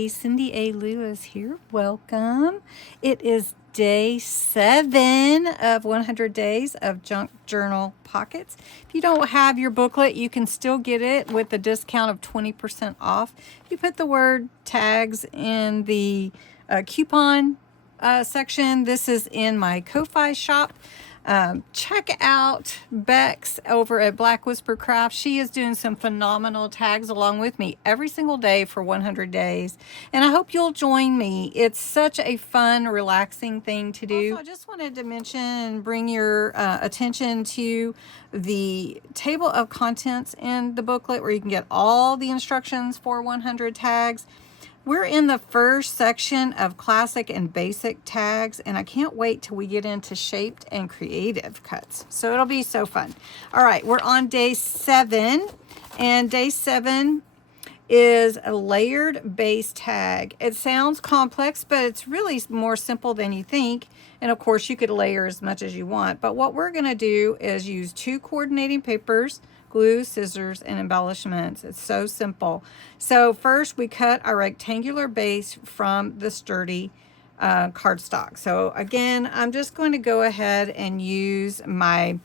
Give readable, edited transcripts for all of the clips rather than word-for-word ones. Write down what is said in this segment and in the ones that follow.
everybody. Cindy A. Lewis here. Welcome. It is day 7 of 100 days of junk journal pockets. If you don't have your booklet, you can still get it with a discount of 20% off. You put the word tags in the coupon section. This is in my Ko-Fi shop. Check out Bexx over at Black Whisper Craft. She is doing some phenomenal tags along with me every single day for 100 days. And I hope you'll join me. It's such a fun, relaxing thing to do. Also, I just wanted to mention and bring your attention to the table of contents in the booklet where you can get all the instructions for 100 tags. We're in the first section of classic and basic tags, and I can't wait till we get into shaped and creative cuts. So it'll be so fun. All right, we're on day 7, and day 7 is a layered base tag. It sounds complex, but it's really more simple than you think. And of course, you could layer as much as you want. But what we're gonna do is use 2 coordinating papers, glue, scissors, and embellishments. It's so simple. So first we cut our rectangular base from the sturdy cardstock. So again, I'm just going to go ahead and use my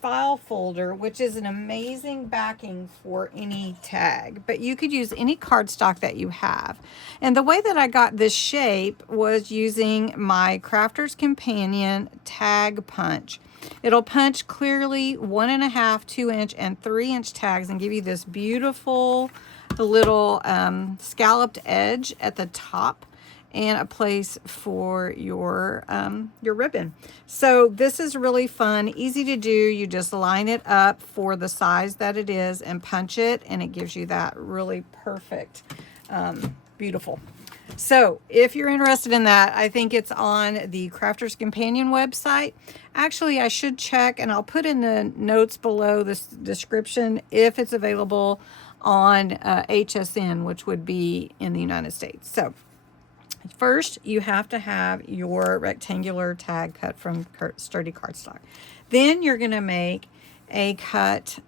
file folder, which is an amazing backing for any tag, but you could use any cardstock that you have. And the way that I got this shape was using my Crafter's Companion tag punch. It'll punch clearly 1.5, 2 inch, and 3 inch tags and give you this beautiful little scalloped edge at the top and a place for your ribbon. So this is really fun, easy to do. You just line it up for the size that it is and punch it, and it gives you that really perfect, beautiful. So if you're interested in that, I think it's on the Crafter's Companion website. Actually, I should check, and I'll put in the notes below this description if it's available on HSN, which would be in the United States. So first, you have to have your rectangular tag cut from sturdy cardstock. Then you're going to make a cut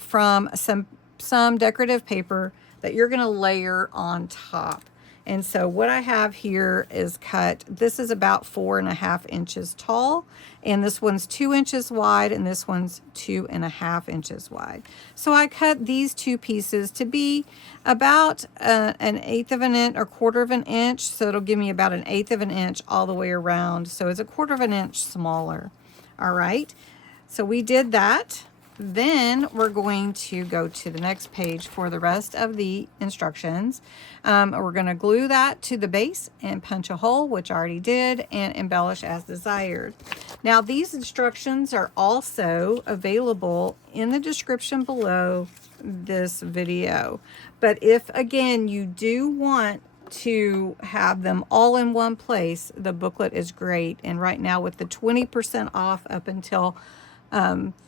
from some decorative paper that you're going to layer on top. And so what I have here is cut. This is about 4.5 inches tall, and this one's 2 inches wide, and this one's 2.5 inches wide. So I cut these 2 pieces to be about an 1/8 of an inch or 1/4 of an inch. So it'll give me about an 1/8 of an inch all the way around. So it's a 1/4 of an inch smaller. All right. So we did that. Then we're going to go to the next page for the rest of the instructions. We're going to glue that to the base and punch a hole, which I already did, and embellish as desired. Now these instructions are also available in the description below this video. But if, again, you do want to have them all in one place, the booklet is great. And right now with the 20% off up until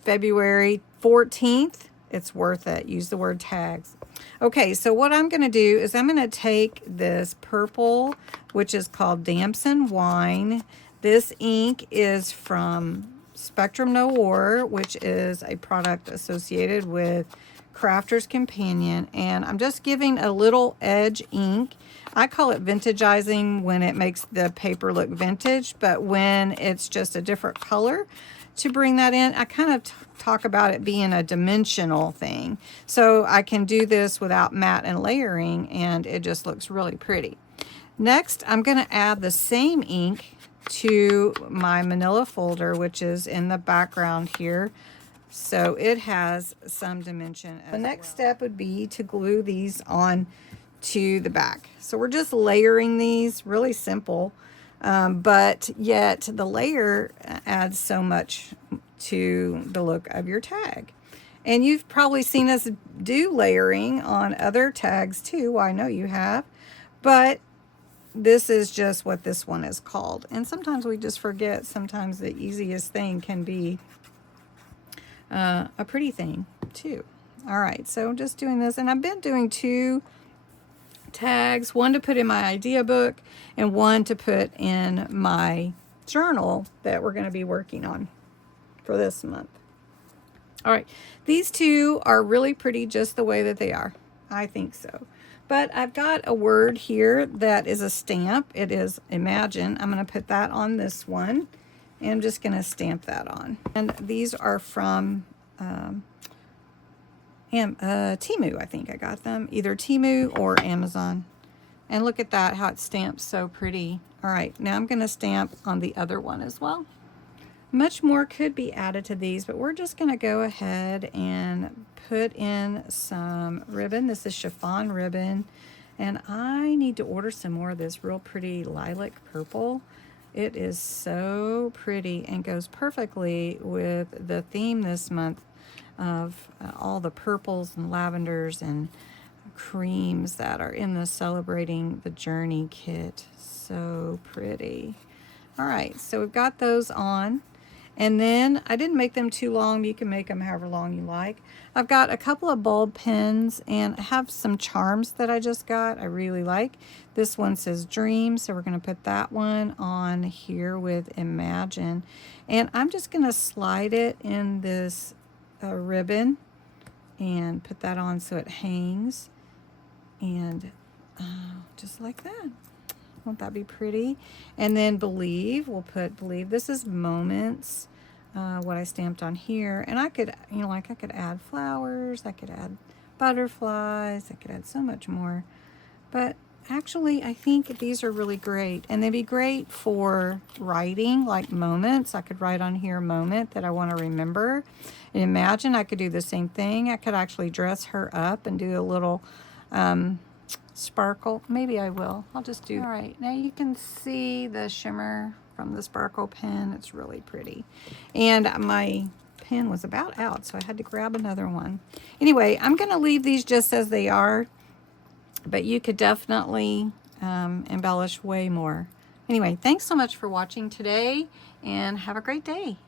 February 14th, it's worth it. Use the word tags. Okay, so what I'm going to do is I'm going to take this purple, which is called Damson Wine. This ink is from Spectrum Noir, which is a product associated with Crafter's Companion, and I'm just giving a little edge ink. I call it vintageizing when it makes the paper look vintage, but when it's just a different color, to bring that in, I kind of talk about it being a dimensional thing. So I can do this without matte and layering, and it just looks really pretty. Next, I'm going to add the same ink to my manila folder, which is in the background here. So it has some dimension as well. The next step would be to glue these on to the back. So we're just layering these, really simple. But yet the layer adds so much to the look of your tag. And you've probably seen us do layering on other tags too. I know you have, but this is just what this one is called. And sometimes we just forget, sometimes the easiest thing can be a pretty thing too. All right, so just doing this, and I've been doing 2 tags, one to put in my idea book and one to put in my journal that we're going to be working on for this month. All right, these 2 are really pretty just the way that they are. I think so. But I've got a word here that is a stamp. It is imagine. I'm going to put that on this one. And I'm just going to stamp that on. And these are from Temu, I think I got them. Either Temu or Amazon. And look at that, how it stamps so pretty. All right, now I'm going to stamp on the other one as well. Much more could be added to these, but we're just going to go ahead and put in some ribbon. This is chiffon ribbon. And I need to order some more of this real pretty lilac purple. It is so pretty and goes perfectly with the theme this month of all the purples and lavenders and creams that are in the Celebrating the Journey kit. So pretty. All right, so we've got those on. And then I didn't make them too long. You can make them however long you like. I've got a couple of bulb pens and I have some charms that I just got. I really like. This one says Dream, so we're going to put that one on here with Imagine. And I'm just going to slide it in this ribbon and put that on so it hangs. And just like that. Won't that be pretty? And then Believe, we'll put Believe. This is Moments, what I stamped on here. And I could, you know, like I could add flowers, I could add butterflies, I could add so much more. But actually, I think these are really great. And they'd be great for writing, like Moments. I could write on here Moment that I want to remember. And Imagine, I could do the same thing. I could actually dress her up and do a little sparkle. Maybe I will. I'll just do. All right, now you can see the shimmer from the sparkle pen. It's really pretty. And my pen was about out, so I had to grab another one. Anyway, I'm going to leave these just as they are, but you could definitely embellish way more. Anyway, thanks so much for watching today, and have a great day.